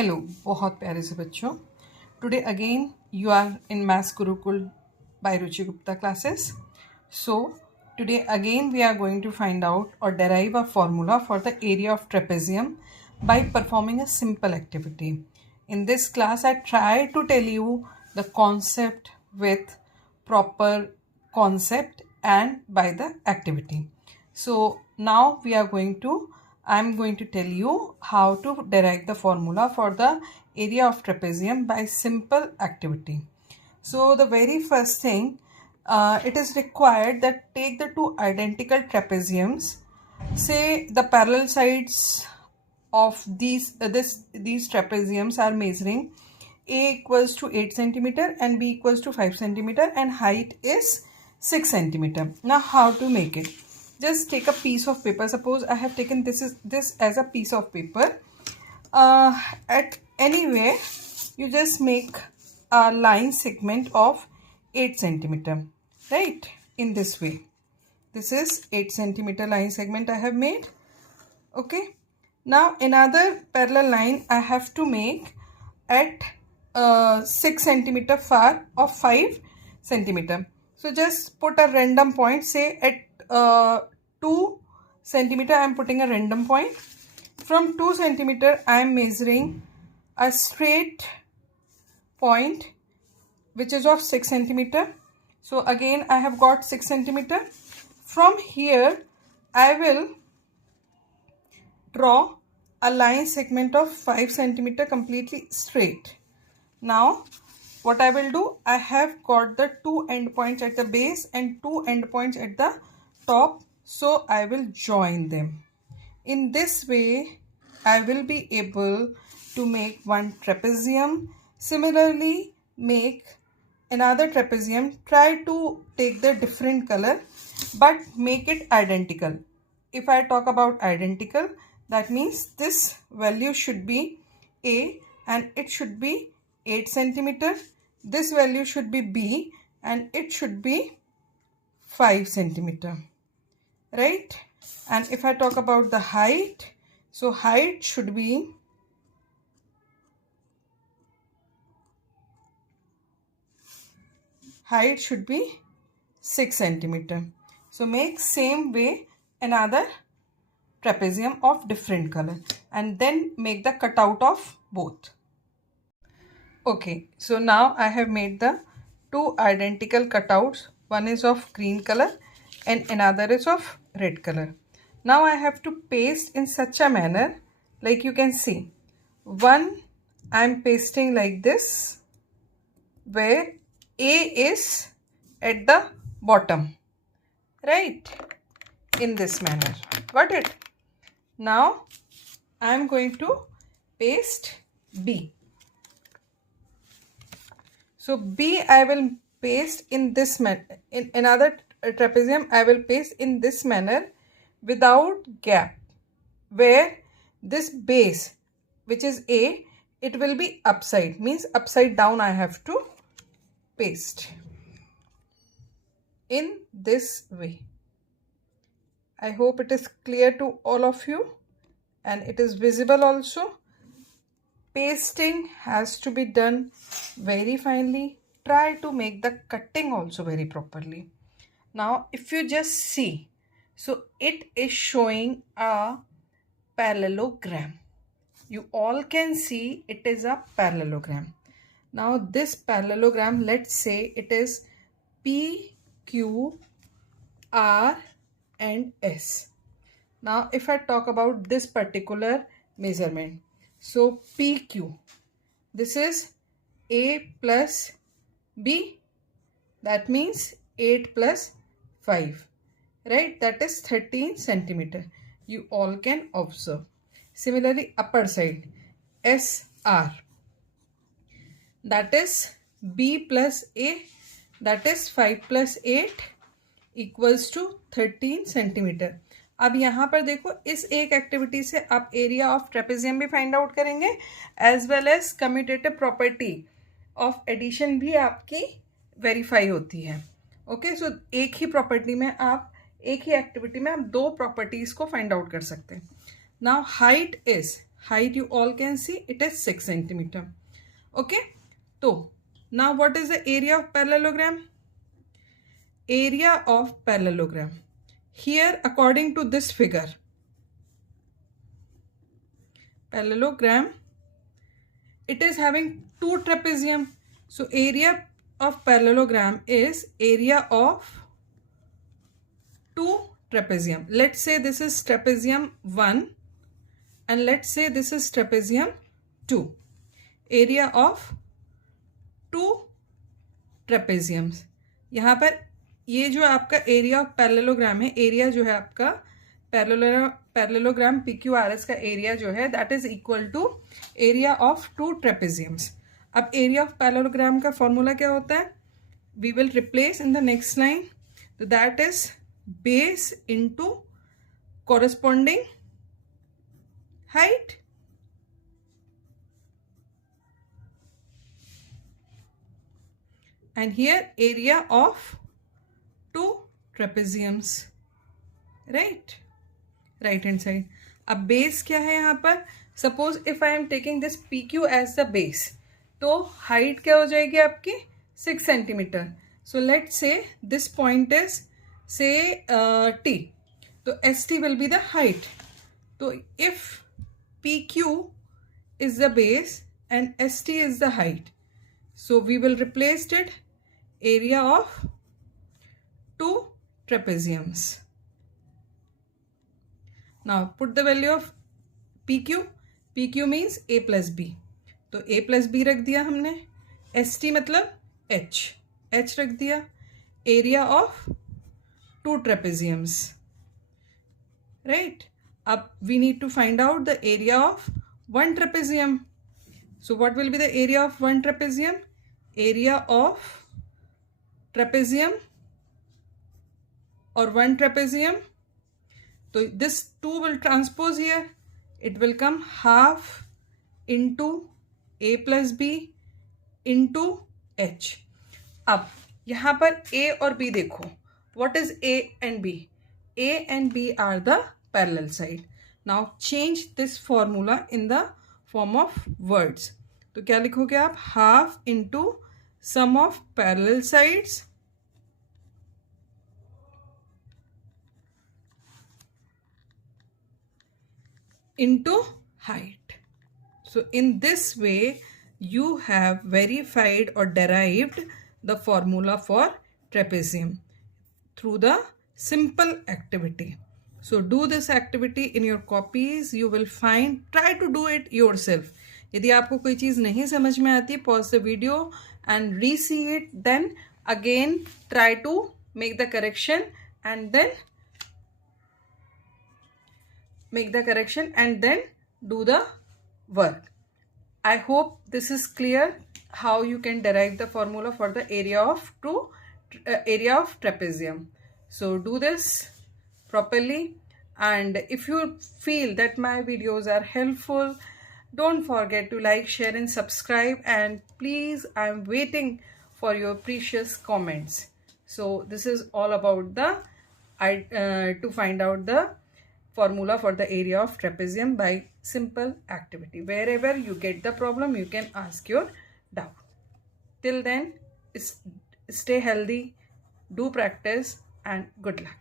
Hello बहुत प्यारे से बच्चों, today again you are in maths Gurukul by Ruchi Gupta classes. So today again we are going to find out or derive a formula for the area of trapezium by performing a simple activity. In this class I try to tell you the concept with proper concept and by the activity. So now I am going to tell you how to derive the formula for the area of trapezium by simple activity. So the very first thing, it is required that take the two identical trapeziums, say the parallel sides of these trapeziums are measuring a equals to 8 centimeter and b equals to 5 centimeter and height is 6 centimeter. Now how to make it? Just take a piece of paper. Suppose I have taken this as a piece of paper. At anyway, you just make a line segment of 8 centimeter, right? In this way, this is 8 centimeter line segment I have made. Okay, now another parallel line I have to make at 6 centimeter far of 5 centimeter. So just put a random point, say at 2 centimeter I am putting a random point. From 2 centimeter I am measuring a straight point which is of 6 centimeter. So again I have got 6 centimeter. From here I will draw a line segment of 5 centimeter completely straight. Now what I will do, I have got the two endpoints at the base and two endpoints at the top, so I will join them. In this way I will be able to make one trapezium. Similarly, make another trapezium. Try to take the different color but make it identical. If I talk about identical, that means this value should be A and it should be 8 centimeter. This value should be B and it should be 5 centimeter, right? And if I talk about the height, so height should be height should be 6 centimeter. So make same way another trapezium of different color and then make the cutout of both. Okay, so now I have made the two identical cutouts. One is of green color and another is of red color. Now I have to paste in such a manner, like you can see. One I am pasting like this, where A is at the bottom, right? In this manner. Got it? Now I am going to paste B. So B I will paste in this manner. In another trapezium I will paste in this manner without gap, where this base which is A, it will be upside, means upside down I have to paste in this way. I hope it is clear to all of you and it is visible also. Pasting has to be done very finely. Try to make the cutting also very properly. Now if you just see, so it is showing a parallelogram. You all can see it is a parallelogram. Now this parallelogram, let's say it is P, Q, R and S. Now if I talk about this particular measurement, so PQ, this is A plus B, that means 8 plus 5, right? That is 13 centimeter. You all can observe. Similarly, upper side SR, that is B plus A, that is 5 plus 8 equals to 13 centimeter. अब यहाँ पर देखो, इस एक activity से आप area of trapezium भी find out करेंगे as well as commutative property of addition भी आपकी वेरीफाई होती है. ओके, सो एक ही प्रॉपर्टी में आप, एक ही एक्टिविटी में आप दो प्रॉपर्टीज को फाइंड आउट कर सकते हैं. Now height height you all can see, it is 6 centimeter. Okay, so now what is the area of parallelogram? Area of parallelogram. Here according to this figure, parallelogram, it is having two trapezium. So area of parallelogram is area of two trapezium. Let's say this is trapezium 1 and let's say this is trapezium 2. Area of two trapeziums. यहाँ पर ये जो आपका area of parallelogram है, area जो है आपका parallelogram PQRS का एरिया जो है that is equal to area of two trapeziums. अब एरिया ऑफ पैरेललोग्राम का फॉर्मूला क्या होता है? We will replace in the next line. तो that is base into corresponding height and here area of two trapeziums, right hand side. अब base क्या है यहाँ पर? Suppose if I am taking this PQ as the base, तो height क्या हो जाएगी आपकी? 6 centimeter. So let's say this point is say T. तो ST will be the height. तो if PQ is the base and ST is the height, so we will replace it area of two trapeziums. Now put the value of PQ. PQ means A plus B. तो A plus B रख दिया हमने. ST मतलब H. H रख दिया. Area of two trapeziums. Right? अब we need to find out the area of one trapezium. So what will be the area of one trapezium? Area of trapezium or one trapezium. So this 2 will transpose here. It will come half into A plus B into H. अब यहाँ पर A और B देखो. What is A and B? A and B are the parallel side. Now change this formula in the form of words. तो क्या लिखोगे आप? Half into sum of parallel sides into height. So in this way you have verified or derived the formula for trapezium through the simple activity. So do this activity in your copies. You will find, try to do it yourself. यदि आपको कोई चीज़ नहीं समझ में आती, pause the video and re-see it. Then again try to make the correction and then do the work. I hope this is clear how you can derive the formula for the area of trapezium. So do this properly, and if you feel that my videos are helpful, don't forget to like, share and subscribe, and please, I'm waiting for your precious comments. So this is all about to find out the formula for the area of trapezium by simple activity. Wherever you get the problem, you can ask your doubt. Till then, stay healthy, do practice, and good luck.